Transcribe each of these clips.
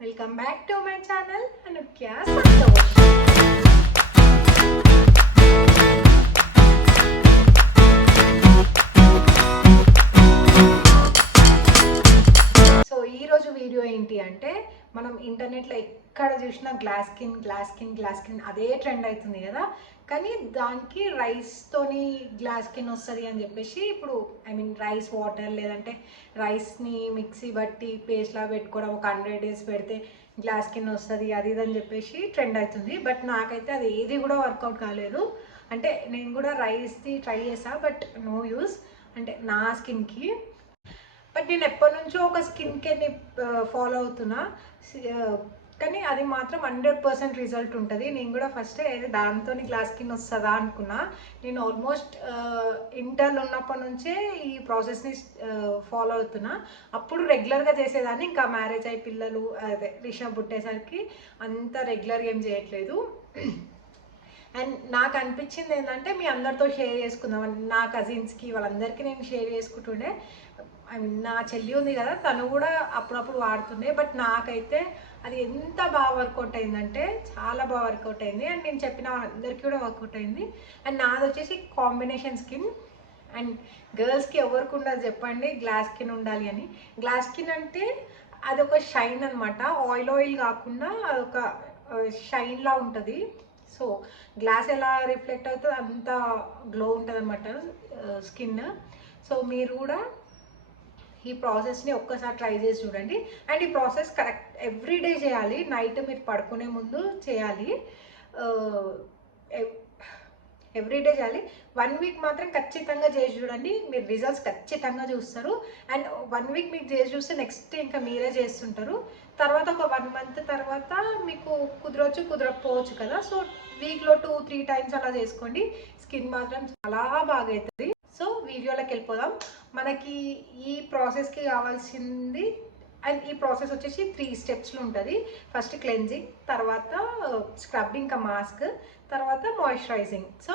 Welcome back to my channel Anukya Santosh. So ఈరోజు video ఏంటి అంటే మనం ఇంటర్నెట్లో ఎక్కడ చూసినా గ్లాస్ స్కిన్ అదే ట్రెండ్ అవుతుంది కదా. కానీ దానికి రైస్తోని గ్లాస్ స్కిన్ వస్తుంది అని చెప్పేసి ఇప్పుడు రైస్ వాటర్ లేదంటే రైస్ని మిక్సీ బట్టి పేస్ట్లా పెట్టుకోవడం ఒక 100 days పెడితే గ్లాస్ స్కిన్ వస్తుంది అది ఇది అని చెప్పేసి ట్రెండ్ అవుతుంది. బట్ నాకైతే అది ఏది కూడా వర్కౌట్ కాలేదు. అంటే నేను కూడా రైస్ది ట్రై చేసా బట్ నో యూస్ అంటే నా స్కిన్కి. బట్ నేను ఎప్పటి నుంచో ఒక స్కిన్ కేర్ని ఫాలో అవుతున్నా, కానీ అది మాత్రం 100% రిజల్ట్ ఉంటుంది. నేను కూడా ఫస్ట్ దాంతో గ్లాస్ స్కిన్ వస్తుందా అనుకున్నా. నేను ఆల్మోస్ట్ ఇంటర్లో ఉన్నప్పటి నుంచే ఈ ప్రాసెస్ని ఫాలో అవుతున్నా. అప్పుడు రెగ్యులర్గా చేసేదాన్ని, ఇంకా మ్యారేజ్ అయ్యి పిల్లలు అదే రిషబ్ పుట్టేసరికి అంత రెగ్యులర్గా ఏం చేయట్లేదు. అండ్ నాకు అనిపించింది ఏంటంటే మీ అందరితో షేర్ చేసుకుందాం, నా కజిన్స్కి వాళ్ళందరికీ నేను షేర్ చేసుకుంటుండే. నా చెల్లి ఉంది కదా, తను కూడా అప్పుడప్పుడు వాడుతుండే. బట్ నాకైతే అది ఎంత బాగా వర్కౌట్ అయిందంటే చాలా బాగా వర్కౌట్ అయింది. అండ్ నేను చెప్పిన వాళ్ళందరికీ కూడా వర్కౌట్ అయింది. అండ్ నాది వచ్చేసి కాంబినేషన్ స్కిన్. అండ్ గర్ల్స్కి ఎవరికి ఉండదు చెప్పండి గ్లాస్ స్కిన్ ఉండాలి అని. గ్లాస్ స్కిన్ అంటే అదొక షైన్ అనమాట, ఆయిల్ కాకుండా అదొక షైన్లా ఉంటుంది. సో గ్లాస్ ఎలా రిఫ్లెక్ట్ అవుతుంది అంత గ్లో ఉంటుంది అనమాట స్కిన్. సో మీరు కూడా ఈ ప్రాసెస్ని ఒక్కసారి ట్రై చేసి చూడండి. అండ్ ఈ ప్రాసెస్ కరెక్ట్ ఎవ్రీడే చేయాలి, నైట్ మీరు పడుకునే ముందు చేయాలి, ఎవ్రీడే చేయాలి. 1 week మాత్రం ఖచ్చితంగా చేసి చూడండి, మీరు రిజల్ట్స్ ఖచ్చితంగా చూస్తారు. అండ్ 1 week మీకు చేసి చూస్తే నెక్స్ట్ ఇంకా మీరే చేస్తుంటారు. తర్వాత ఒక 1 month తర్వాత మీకు కుదరవచ్చు కుదరకపోవచ్చు కదా. సో వీక్లో 2-3 times అలా చేసుకోండి, స్కిన్ మాత్రం చాలా బాగా అవుతుంది. సో వీడియోలోకి వెళ్ళిపోదాం. మనకి ఈ ప్రాసెస్కి కావాల్సింది, అండ్ ఈ ప్రాసెస్ వచ్చేసి 3 స్టెప్స్లో ఉంటుంది. ఫస్ట్ క్లెన్జింగ్, తర్వాత స్క్రబ్బింగ్ ఇంకా మాస్క్, తర్వాత మాయిశ్చరైజింగ్. సో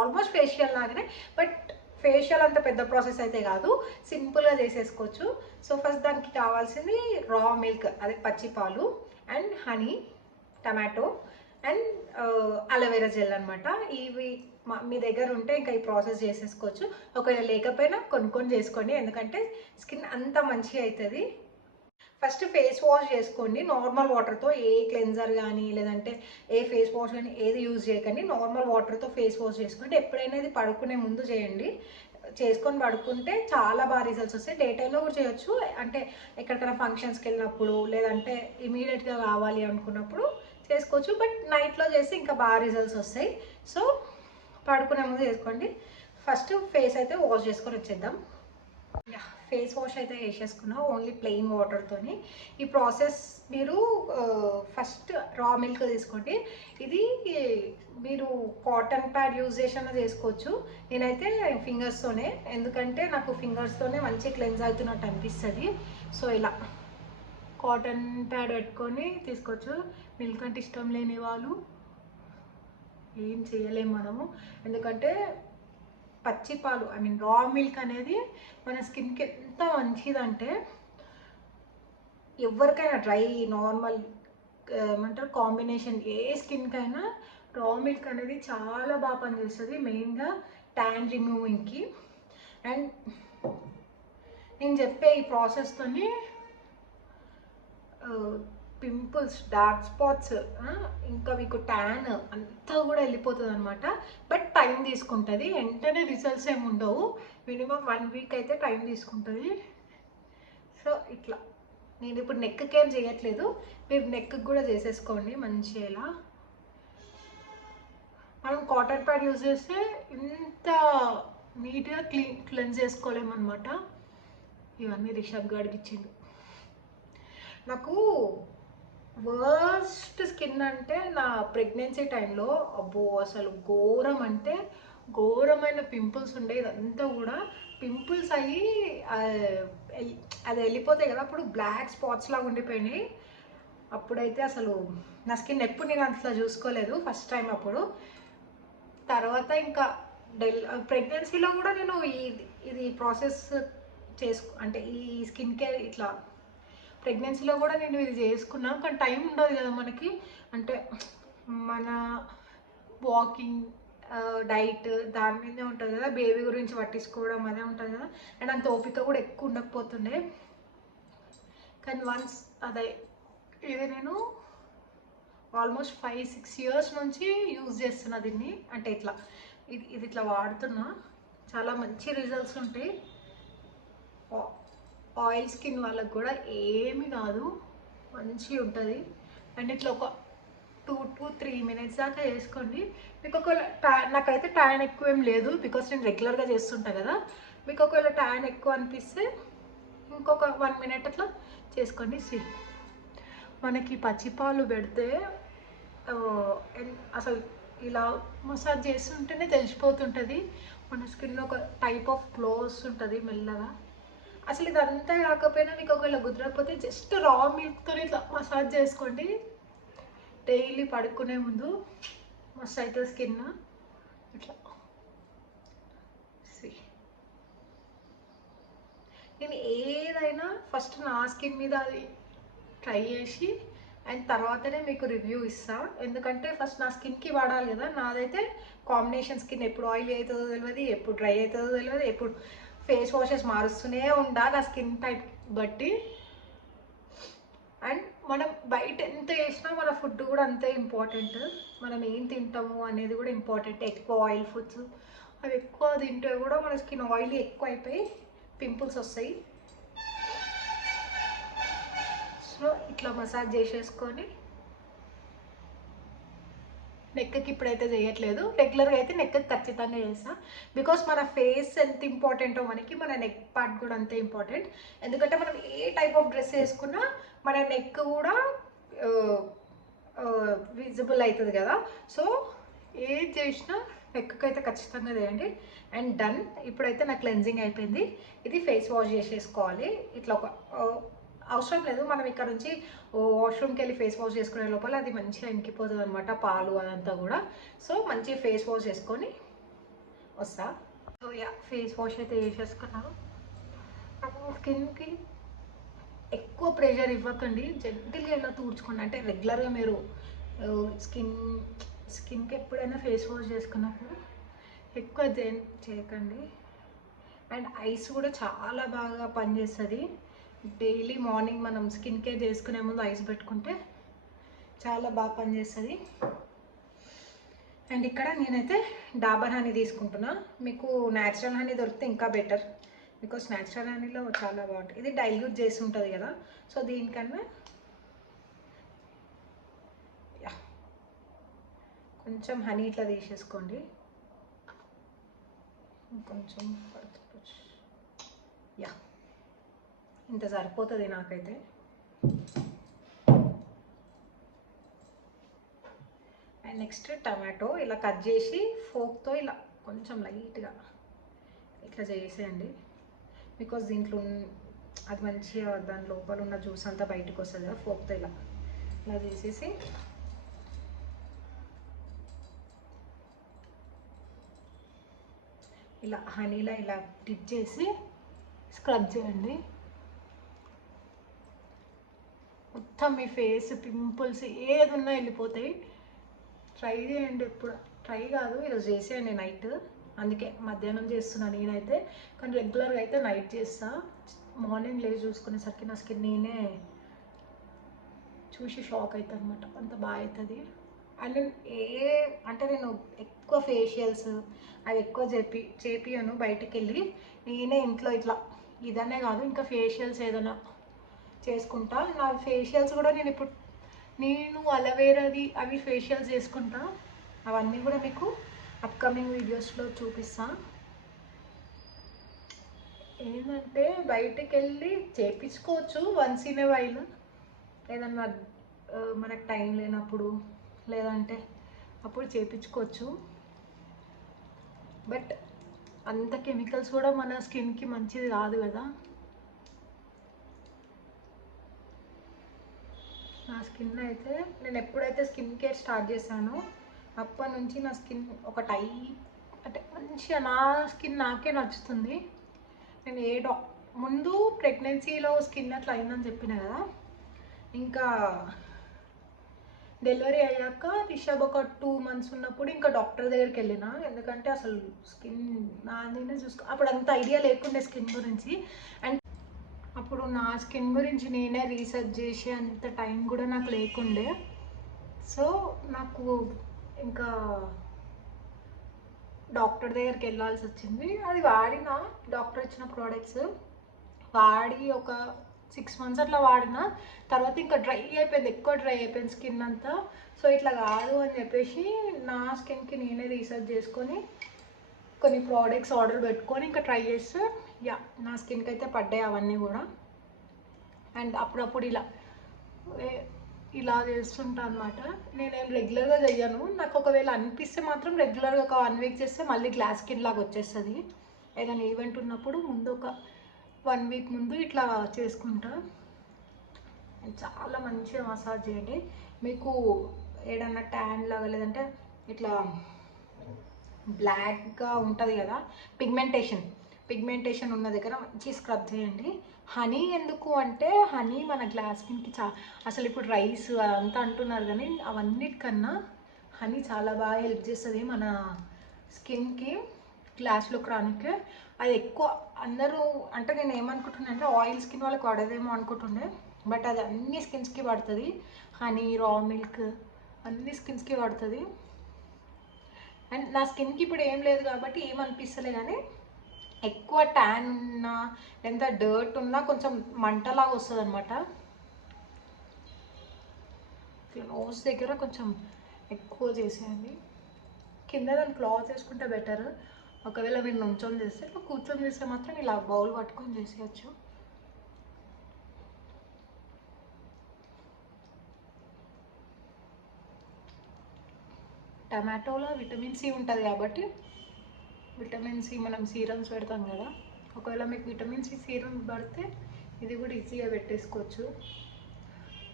ఆల్మోస్ట్ ఫేషియల్ లాగానే, బట్ ఫేషియల్ అంత పెద్ద ప్రాసెస్ అయితే కాదు, సింపుల్గా చేసేసుకోవచ్చు. సో ఫస్ట్ దానికి కావాల్సింది రా మిల్క్, అదే పచ్చి పాలు, and honey, tomato, and aloe vera gel అనమాట. ఇవి మీ దగ్గర ఉంటే ఇంకా ఈ ప్రాసెస్ చేసేసుకోవచ్చు. ఒకవేళ లేకపోయినా కొనుక్కొని చేసుకోండి, ఎందుకంటే స్కిన్ అంత మంచిగా అవుతుంది. ఫస్ట్ ఫేస్ వాష్ చేసుకోండి నార్మల్ వాటర్తో. ఏ క్లెన్జర్ కానీ లేదంటే ఏ ఫేస్ వాష్ కానీ ఏది యూజ్ చేయకండి, నార్మల్ వాటర్తో ఫేస్ వాష్ చేసుకోండి. ఎప్పుడైనా ఇది పడుకునే ముందు చేయండి. చేసుకొని పడుకుంటే చాలా బాగా రిజల్ట్స్ వస్తాయి. డే టైంలో కూడా చేయొచ్చు, అంటే ఎక్కడికైనా ఫంక్షన్స్కి వెళ్ళినప్పుడు లేదంటే ఇమీడియట్గా కావాలి అనుకున్నప్పుడు చేసుకోవచ్చు. బట్ నైట్లో చేస్తే ఇంకా బాగా రిజల్ట్స్ వస్తాయి. సో పడుకునే ముందు చేసుకోండి. ఫస్ట్ ఫేస్ అయితే వాష్ చేసుకొని వచ్చేద్దాం. ఫేస్ వాష్ అయితే వేసేసుకున్నా ఓన్లీ ప్లెయిన్ వాటర్తోని. ఈ ప్రాసెస్ మీరు ఫస్ట్ రా మిల్క్ తీసుకోండి. ఇది మీరు కాటన్ ప్యాడ్ యూజ్ చేసినా చేసుకోవచ్చు. నేనైతే ఫింగర్స్తోనే, ఎందుకంటే నాకు ఫింగర్స్తోనే మంచి క్లెన్స్ అవుతున్నట్టు అనిపిస్తుంది. సో ఇలా కాటన్ ప్యాడ్ పెట్టుకొని తీసుకోవచ్చు. మిల్క్ అంటే ఇష్టం లేని వాళ్ళు ఏం చేయలేము మనము, ఎందుకంటే పచ్చి పాలు రా మిల్క్ అనేది మన స్కిన్కి ఎంత మంచిదంటే, ఎవరికైనా డ్రై నార్మల్ ఏమంటారు కాంబినేషన్ ఏ స్కిన్కైనా రా మిల్క్ అనేది చాలా బాగా పనిచేస్తుంది, మెయిన్గా ట్యాన్ రిమూవింగ్కి. అండ్ నేను చెప్పే ఈ ప్రాసెస్తోని పింపుల్స్, డార్క్ స్పాట్స్, ఇంకా మీకు ట్యాన్ అంతా కూడా వెళ్ళిపోతుంది అనమాట. బట్ టైం తీసుకుంటుంది, వెంటనే రిజల్ట్స్ ఏమి ఉండవు. మినిమం 1 week అయితే టైం తీసుకుంటుంది. సో ఇట్లా నేను ఇప్పుడు నెక్కి ఏం చేయట్లేదు, మీరు నెక్కి కూడా చేసేసుకోండి మంచిగా. ఇలా మనం కాటన్ ప్యాడ్ యూజ్ చేస్తే ఇంత నీట్గా క్లెన్స్ చేసుకోలేమన్నమాట. ఇవన్నీ రిషబ్ గాడికి ఇచ్చిండు. నాకు వర్స్ట్ స్కిన్ అంటే నా ప్రెగ్నెన్సీ టైంలో, అబ్బో అసలు ఘోరం అంటే ఘోరమైన పింపుల్స్ ఉండే. ఇదంతా కూడా పింపుల్స్ అయ్యి అది వెళ్ళిపోతాయి కదా, అప్పుడు బ్లాక్ స్పాట్స్ లాగా ఉండిపోయినాయి. అప్పుడైతే అసలు నా స్కిన్ ఎప్పుడు నేను అట్లా చూసుకోలేదు ఫస్ట్ టైం అప్పుడు. తర్వాత ఇంకా ప్రెగ్నెన్సీలో కూడా నేను ఇది ప్రాసెస్ అంటే ఈ స్కిన్ కేర్ ఇట్లా ప్రెగ్నెన్సీలో కూడా నేను ఇది చేసుకున్నా, కానీ టైం ఉండదు కదా మనకి. అంటే మన వాకింగ్, డైట్ దాని మీదే ఉంటుంది కదా, బేబీ గురించి పట్టించుకోవడం అదే ఉంటుంది కదా. అండ్ అంత ఓపిక కూడా ఎక్కువ ఉండకపోతుండే. కానీ వన్స్ అదే ఇది నేను ఆల్మోస్ట్ 5-6 ఇయర్స్ నుంచి యూజ్ చేస్తున్నా దీన్ని. అంటే ఇట్లా ఇది ఇట్లా వాడుతున్నా, చాలా మంచి రిజల్ట్స్ ఉంటాయి. ఆయిల్ స్కిన్ వాళ్ళకి కూడా ఏమి కాదు, మంచిగా ఉంటుంది. అండ్ ఇట్లా ఒక 2 to 3 మినిట్స్ దాకా వేసుకోండి. మీకు ఒకవేళ నాకైతే ట్యాన్ ఎక్కువ ఏం లేదు, బికాస్ నేను రెగ్యులర్గా చేస్తుంటా కదా. మీకు ఒకవేళ ట్యాన్ ఎక్కువ అనిపిస్తే ఇంకొక 1 మినిట్ అట్లా చేసుకోండి. మనకి పచ్చిపాలు పెడితే అసలు ఇలా మసాజ్ చేస్తుంటేనే తెలిసిపోతుంటుంది మన స్కిన్ ఒక టైప్ ఆఫ్ గ్లో వస్తుంటుంది మెల్లగా. అసలు ఇదంతా కాకపోయినా మీకు ఒకవేళ కుదరకపోతే జస్ట్ రా మిల్క్తో ఇట్లా మసాజ్ చేసుకోండి డైలీ పడుకునే ముందు. మస్తు అవుతుంది స్కిన్ ఇట్లా. నేను ఏదైనా ఫస్ట్ నా స్కిన్ మీద అది ట్రై చేసి అండ్ తర్వాతనే మీకు రివ్యూ ఇస్తాను. ఎందుకంటే ఫస్ట్ నా స్కిన్కి వాడాలి కదా. నాదైతే కాంబినేషన్ స్కిన్, ఎప్పుడు ఆయిల్ అవుతుందో తెలియదు, ఎప్పుడు డ్రై అవుతుందో తెలియదు, ఎప్పుడు ఫేస్ వాషెస్ మారుస్తూనే ఉండాలి నా స్కిన్ టైప్ బట్టి. అండ్ మనం బయట ఎంత చేసినా మన ఫుడ్ కూడా అంతే ఇంపార్టెంట్. మనం ఏం తింటాము అనేది కూడా ఇంపార్టెంట్. ఎక్కువ ఆయిల్ ఫుడ్స్ అవి ఎక్కువ తింటే కూడా మన స్కిన్ ఆయిల్ ఎక్కువ అయిపోయి పింపుల్స్ వస్తాయి. సో ఇట్లా మసాజ్ చేసేసుకొని నెక్కి ఇప్పుడైతే చేయట్లేదు, రెగ్యులర్గా అయితే నెక్కి ఖచ్చితంగా చేస్తాను. బికాస్ మన ఫేస్ ఎంత ఇంపార్టెంటో మనకి మన నెక్ పార్ట్ కూడా అంతే ఇంపార్టెంట్. ఎందుకంటే మనం ఏ టైప్ ఆఫ్ డ్రెస్ వేసుకున్నా మన నెక్ కూడా విజిబుల్ అవుతుంది కదా. సో ఏది చేసినా నెక్కి అయితే ఖచ్చితంగా చేయండి. And done. ఇప్పుడైతే నా క్లెన్జింగ్ అయిపోయింది. ఇది ఫేస్ వాష్ చేసేసుకోవాలి. ఇట్లా ఒక అవసరం లేదు, మనం ఇక్కడ నుంచి వాష్రూమ్కి వెళ్ళి ఫేస్ వాష్ చేసుకునే లోపల అది మంచిగా ఇంకిపోతుంది అనమాట, పాలు అదంతా కూడా. సో మంచి ఫేస్ వాష్ చేసుకొని వస్తా. సో యా, ఫేస్ వాష్ అయితే చేసేసుకున్నాను. స్కిన్కి ఎక్కువ ప్రెషర్ ఇవ్వకండి, జెంటిల్గా ఇలా తుడుచుకోండి. అంటే రెగ్యులర్గా మీరు స్కిన్కి ఎప్పుడైనా ఫేస్ వాష్ చేసుకున్నప్పుడు ఎక్కువ చేయకండి. అండ్ ఐస్ కూడా చాలా బాగా పనిచేస్తుంది. డైలీ మార్నింగ్ మనం స్కిన్ కేర్ చేసుకునే ముందు ఐస్ పెట్టుకుంటే చాలా బాగా పనిచేస్తుంది. అండ్ ఇక్కడ నేనైతే డాబర్ హనీ తీసుకుంటున్నా. మీకు న్యాచురల్ హనీ దొరికితే ఇంకా బెటర్, బికాస్ న్యాచురల్ హనీలో చాలా బాగుంటుంది. ఇది డైల్యూట్ చేసి ఉంటుంది కదా, సో దీనికన్నా కొంచెం హనీ ఇట్లా తీసేసుకోండి. కొంచెం పడుతుంది, యా ఇంత సరిపోతుంది నాకైతే. అండ్ నెక్స్ట్ టమాటో ఇలా కట్ చేసి ఫోక్తో ఇలా కొంచెం లైట్గా ఇట్లా చేసేయండి. బికాస్ దీంట్లో అది మంచిగా దాని లోపల ఉన్న జ్యూస్ అంతా బయటకు వస్తుంది కదా. ఫోక్తో ఇలా ఇలా చేసేసి ఇలా హనీలా ఇలా డిప్ చేసి స్క్రబ్ చేయండి. మొత్తం మీ ఫేస్ పింపుల్స్ ఏది ఉన్నా వెళ్ళిపోతాయి. ట్రై చేయండి. ఎప్పుడు ట్రై కాదు, ఈరోజు చేసేయండి నైట్. అందుకే మధ్యాహ్నం చేస్తున్నాను నేనైతే, కానీ రెగ్యులర్గా అయితే నైట్ చేస్తా. మార్నింగ్ లేచి చూసుకునేసరికి నా స్కిన్ నేనే చూసి షాక్ అవుతుంది అనమాట, అంత బాగా అవుతుంది. అండ్ నేను ఎక్కువ ఫేషియల్స్ అవి ఎక్కువ చేపియను బయటికి వెళ్ళి. నేనే ఇంట్లో ఇట్లా ఇదనే కాదు, ఇంకా ఫేషియల్స్ ఏదైనా చేసుకుంటా. నా ఫేషియల్స్ కూడా నేను అలోవేరాది అవి ఫేషియల్స్ చేసుకుంటా. అవన్నీ కూడా మీకు అప్కమింగ్ వీడియోస్లో చూపిస్తా. ఏంటంటే బయటికి వెళ్ళి చేయించుకోవచ్చు వన్స్ ఇన్ ఏ వైల్, ఏదన్నా మనకు టైం లేనప్పుడు, లేదంటే అప్పుడు చేయించుకోవచ్చు. బట్ అంత కెమికల్స్ కూడా మన స్కిన్కి మంచిది కాదు కదా. నా స్కిన్ అయితే నేను ఎప్పుడైతే స్కిన్ కేర్ స్టార్ట్ చేశానో అప్పటి నుంచి నా స్కిన్ ఒక టైప్, అంటే మంచిగా నా స్కిన్ నాకే నచ్చుతుంది. నేను ముందు ప్రెగ్నెన్సీలో స్కిన్ అట్లా అయిందని చెప్పిన కదా, ఇంకా డెలివరీ అయ్యాక రిషబ్ ఒక 2 months ఉన్నప్పుడు ఇంకా డాక్టర్ దగ్గరికి వెళ్ళిన. ఎందుకంటే అసలు స్కిన్ నాదినే అప్పుడు అంత ఐడియా లేకుండే స్కిన్ గురించి. అండ్ అప్పుడు నా స్కిన్ గురించి నేనే రీసెర్చ్ చేసి అంత టైం కూడా నాకు లేకుండే. సో నాకు ఇంకా డాక్టర్ దగ్గరికి వెళ్ళాల్సి వచ్చింది. అది వాడిన డాక్టర్ ఇచ్చిన ప్రోడక్ట్స్ వాడి ఒక 6 months అట్లా వాడిన తర్వాత ఇంకా డ్రై అయిపోయింది, ఎక్కువ డ్రై అయిపోయింది స్కిన్ అంతా. సో ఇట్లా కాదు అని చెప్పేసి నా స్కిన్కి నేనే రీసెర్చ్ చేసుకొని కొన్ని ప్రోడక్ట్స్ ఆర్డర్ పెట్టుకొని ఇంకా ట్రై చేస్తే నా స్కిన్కి అయితే పడ్డాయి అవన్నీ కూడా. అండ్ అప్పుడప్పుడు ఇలా చేస్తుంటా అనమాట. నేనేం రెగ్యులర్గా చెయ్యను. నాకు ఒకవేళ అనిపిస్తే మాత్రం రెగ్యులర్గా ఒక 1 week చేస్తే మళ్ళీ గ్లాస్ స్కిన్ లాగా వచ్చేస్తుంది. ఏదైనా ఈవెంట్ ఉన్నప్పుడు ముందు ఒక 1 week ముందు ఇట్లా చేసుకుంటా. చాలా మంచిగా మసాజ్ చేయండి. మీకు ఏదన్నా ట్యాన్ లాగా లేదంటే ఇట్లా బ్లాక్గా ఉంటుంది కదా, పిగ్మెంటేషన్ ఉన్న దగ్గర మంచి స్క్రబ్ చేయండి. హనీ ఎందుకు అంటే హనీ మన గ్లాస్ స్కిన్కి అసలు ఇప్పుడు రైస్ అదంతా అంటున్నారు కానీ అవన్నిటికన్నా హనీ చాలా బాగా హెల్ప్ చేస్తుంది మన స్కిన్కి గ్లాస్ లుక్ రానికి. అది ఎక్కువ అందరూ అంటే నేను ఏమనుకుంటున్నా అంటే ఆయిల్ స్కిన్ వాళ్ళకి పడదేమో అనుకుంటుండే, బట్ అది అన్ని స్కిన్స్కి పడుతుంది. హనీ, రా మిల్క్ అన్ని స్కిన్స్కి పడుతుంది. అండ్ నా స్కిన్కి ఇప్పుడు ఏం లేదు కాబట్టి ఏమనిపిస్తలే, కానీ ఎక్కువ ట్యాన్ ఉన్నా ఎంత డర్ట్ ఉన్నా కొంచెం మంటలాగా వస్తుంది అనమాట. ఇట్లా నోస్ దగ్గర కొంచెం ఎక్కువ చేసేయండి. కింద దాన్ని క్లాత్ వేసుకుంటే బెటర్. ఒకవేళ మీరు నుంచొని చేస్తే ఇట్లా కూర్చొని చేస్తే మాత్రం ఇలా బౌల్ పట్టుకొని చేసేయచ్చు. టమాటోలో విటమిన్ సి ఉంటుంది కాబట్టి విటమిన్ సి మనం సీరమ్స్ పెడతాం కదా, ఒకవేళ మీకు విటమిన్ సి సీరం పడితే ఇది కూడా ఈజీగా పెట్టేసుకోవచ్చు.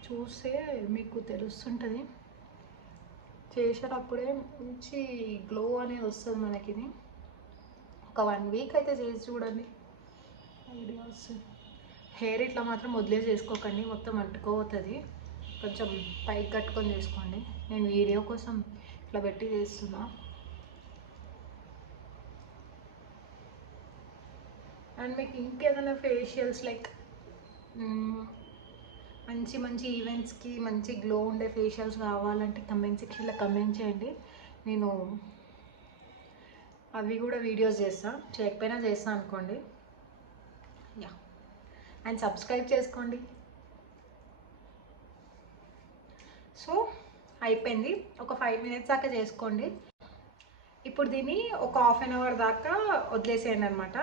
చూస్తే మీకు తెలుస్తుంటుంది. చేసేటప్పుడే మంచి గ్లో అనేది వస్తుంది మనకి. ఇది ఒక 1 week అయితే చేసి చూడండి, ఐడియా వస్తుంది. హెయిర్ ఇట్లా మాత్రం వదిలే చేసుకోకండి, మొత్తం అంటుకోపోతుంది. కొంచెం పైకి కట్టుకొని చేసుకోండి. నేను వీడియో కోసం ఇట్లా పెట్టి చేస్తున్నా. అండ్ మీకు ఇంకేదైనా ఫేషియల్స్ లైక్ మంచి మంచి ఈవెంట్స్కి మంచి గ్లో ఉండే ఫేషియల్స్ కావాలంటే కమెంట్ సెక్షన్లో కమెంట్ చేయండి. నేను అవి కూడా వీడియోస్ చేస్తాను, చేయకపోయినా చేస్తాను అనుకోండి. అండ్ సబ్స్క్రైబ్ చేసుకోండి. సో అయిపోయింది, ఒక 5 minutes దాకా చేసుకోండి. ఇప్పుడు దీన్ని ఒక 1/2 hour దాకా వదిలేసేయండి అనమాట.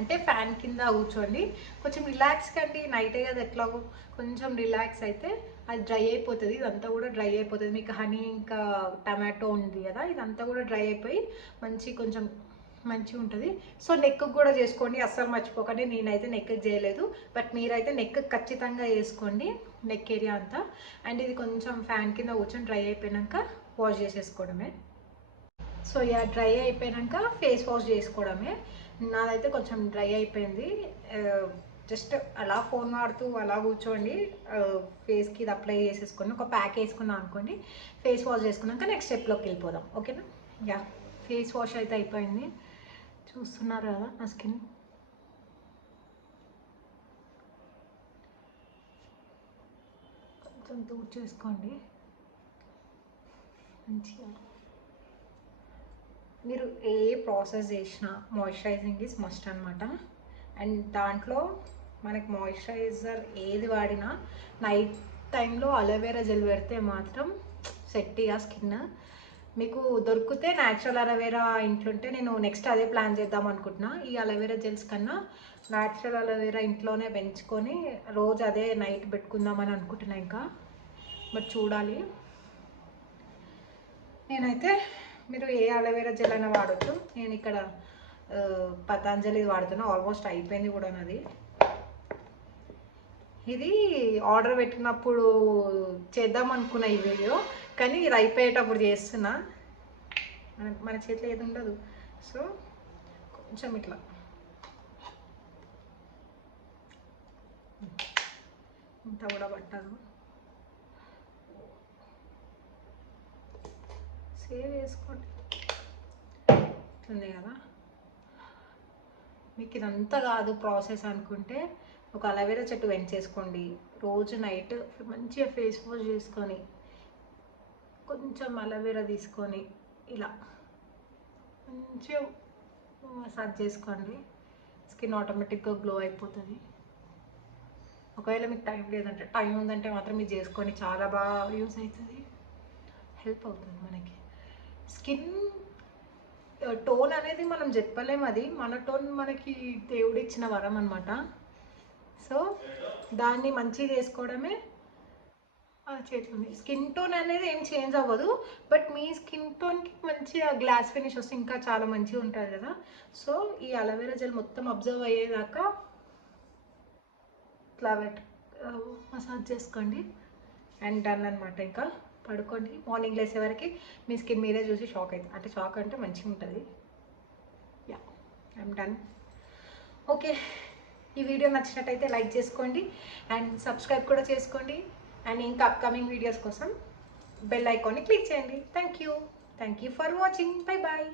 అంటే ఫ్యాన్ కింద కూర్చోండి, కొంచెం రిలాక్స్ కండి. నైట్ కదా ఎట్లాగో కొంచెం రిలాక్స్ అయితే అది డ్రై అయిపోతుంది. ఇదంతా కూడా డ్రై అయిపోతుంది. మీకు హనీ ఇంకా టమాటో ఉంది కదా, ఇదంతా కూడా డ్రై అయిపోయి కొంచెం మంచిగా ఉంటుంది. సో నెక్ కూడా చేసుకోండి, అస్సలు మర్చిపోకండి. నేనైతే నెక్ చేయలేదు, బట్ మీరైతే నెక్ ఖచ్చితంగా వేసుకోండి, నెక్ ఏరియా అంతా. అండ్ ఇది కొంచెం ఫ్యాన్ కింద కూర్చొని డ్రై అయిపోయాక వాష్ చేసేసుకోవడమే. సో డ్రై అయిపోయాక ఫేస్ వాష్ చేసుకోవడమే. నాదైతే కొంచెం డ్రై అయిపోయింది. జస్ట్ అలా ఫోన్ వాడుతూ అలా కూర్చోండి, ఫేస్కి ఇది అప్లై చేసేసుకొని ఒక ప్యాక్ వేసుకున్నాం అనుకోండి. ఫేస్ వాష్ చేసుకున్నాక నెక్స్ట్ స్టెప్లోకి వెళ్ళిపోదాం, ఓకేనా. ఫేస్ వాష్ అయితే అయిపోయింది. చూస్తున్నారు కదా నా స్కిన్. కొంచెం దూర్ చేసుకోండి మంచిగా. మీరు ఏ ప్రాసెస్ చేసినా మాయిశ్చరైజింగ్ ఈజ్ మస్ట్ అనమాట. అండ్ దాంట్లో మనకి మాయిశ్చరైజర్ ఏది వాడినా నైట్ టైంలో అలోవెరా జెల్ పెడితే మాత్రం సెట్గా స్కిన్. మీకు దొరికితే న్యాచురల్ అలోవెరా ఇంట్లో ఉంటే నేను నెక్స్ట్ అదే ప్లాన్ చేద్దాం అనుకుంటున్నా. ఈ అలోవెరా జెల్స్ కన్నా న్యాచురల్ అలోవెరా ఇంట్లోనే పెంచుకొని రోజు అదే నైట్ పెట్టుకుందామని అనుకుంటున్నా ఇంకా, బట్ చూడాలి. నేనైతే మీరు ఏ అలోవెరా జెల్ అయినా వాడచ్చు. నేను ఇక్కడ పతాంజలి వాడుతున్నా, ఆల్మోస్ట్ అయిపోయింది కూడా నాది. ఇది ఆర్డర్ పెట్టినప్పుడు చేద్దాం అనుకున్న ఈ వీడియో, కానీ ఇది అయిపోయేటప్పుడు చేస్తున్నా. మన చేతిలో ఏది ఉండదు. సో కొంచెం ఇట్లా ఇంత కూడా పట్టదు. సేవ్ చేసుకోండి ఉంది కదా. మీకు ఇదంతా కాదు ప్రాసెస్ అనుకుంటే ఒక అలోవెరా చెట్టు పెంచేసుకోండి. రోజు నైట్ మంచిగా ఫేస్ వాష్ చేసుకొని కొంచెం అలోవెరా తీసుకొని ఇలా మంచిగా మసాజ్ చేసుకోండి. స్కిన్ ఆటోమేటిక్గా గ్లో అయిపోతుంది. ఒకవేళ మీకు టైం లేదంటే, టైం ఉందంటే మాత్రం మీరు చేసుకొని చాలా బాగా యూస్ అవుతుంది, హెల్ప్ అవుతుంది మనకి. స్కిన్ టోన్ అనేది మనం చెప్పలేము, అది మన టోన్ మనకి దేవుడు ఇచ్చిన వరం అనమాట. సో దాన్ని మంచిగా చేసుకోవడమే చేస్తుంది. స్కిన్ టోన్ అనేది ఏం చేంజ్ అవ్వదు, బట్ మీ స్కిన్ టోన్కి మంచిగా గ్లాస్ ఫినిష్ వస్తే ఇంకా చాలా మంచిగా ఉంటుంది కదా. సో ఈ అలోవెరా జెల్ మొత్తం అబ్జర్వ్ అయ్యేదాకా ఇట్లా మసాజ్ చేసుకోండి అండ్ డన్ అనమాట. ఇంకా పడుకోండి. మార్నింగ్ లేసే వరకు మీ స్కిన్ మీరే చూసి షాక్ అవుతుంది. అంటే షాక్ అంటే మంచిగా ఉంటుంది. Yeah, I'm done. ఓకే, ఈ వీడియో నచ్చినట్టయితే లైక్ చేసుకోండి అండ్ సబ్స్క్రైబ్ కూడా చేసుకోండి. అండ్ ఇంకా అప్కమింగ్ వీడియోస్ కోసం బెల్ ఐకాన్ని క్లిక్ చేయండి. Thank you for watching. Bye bye.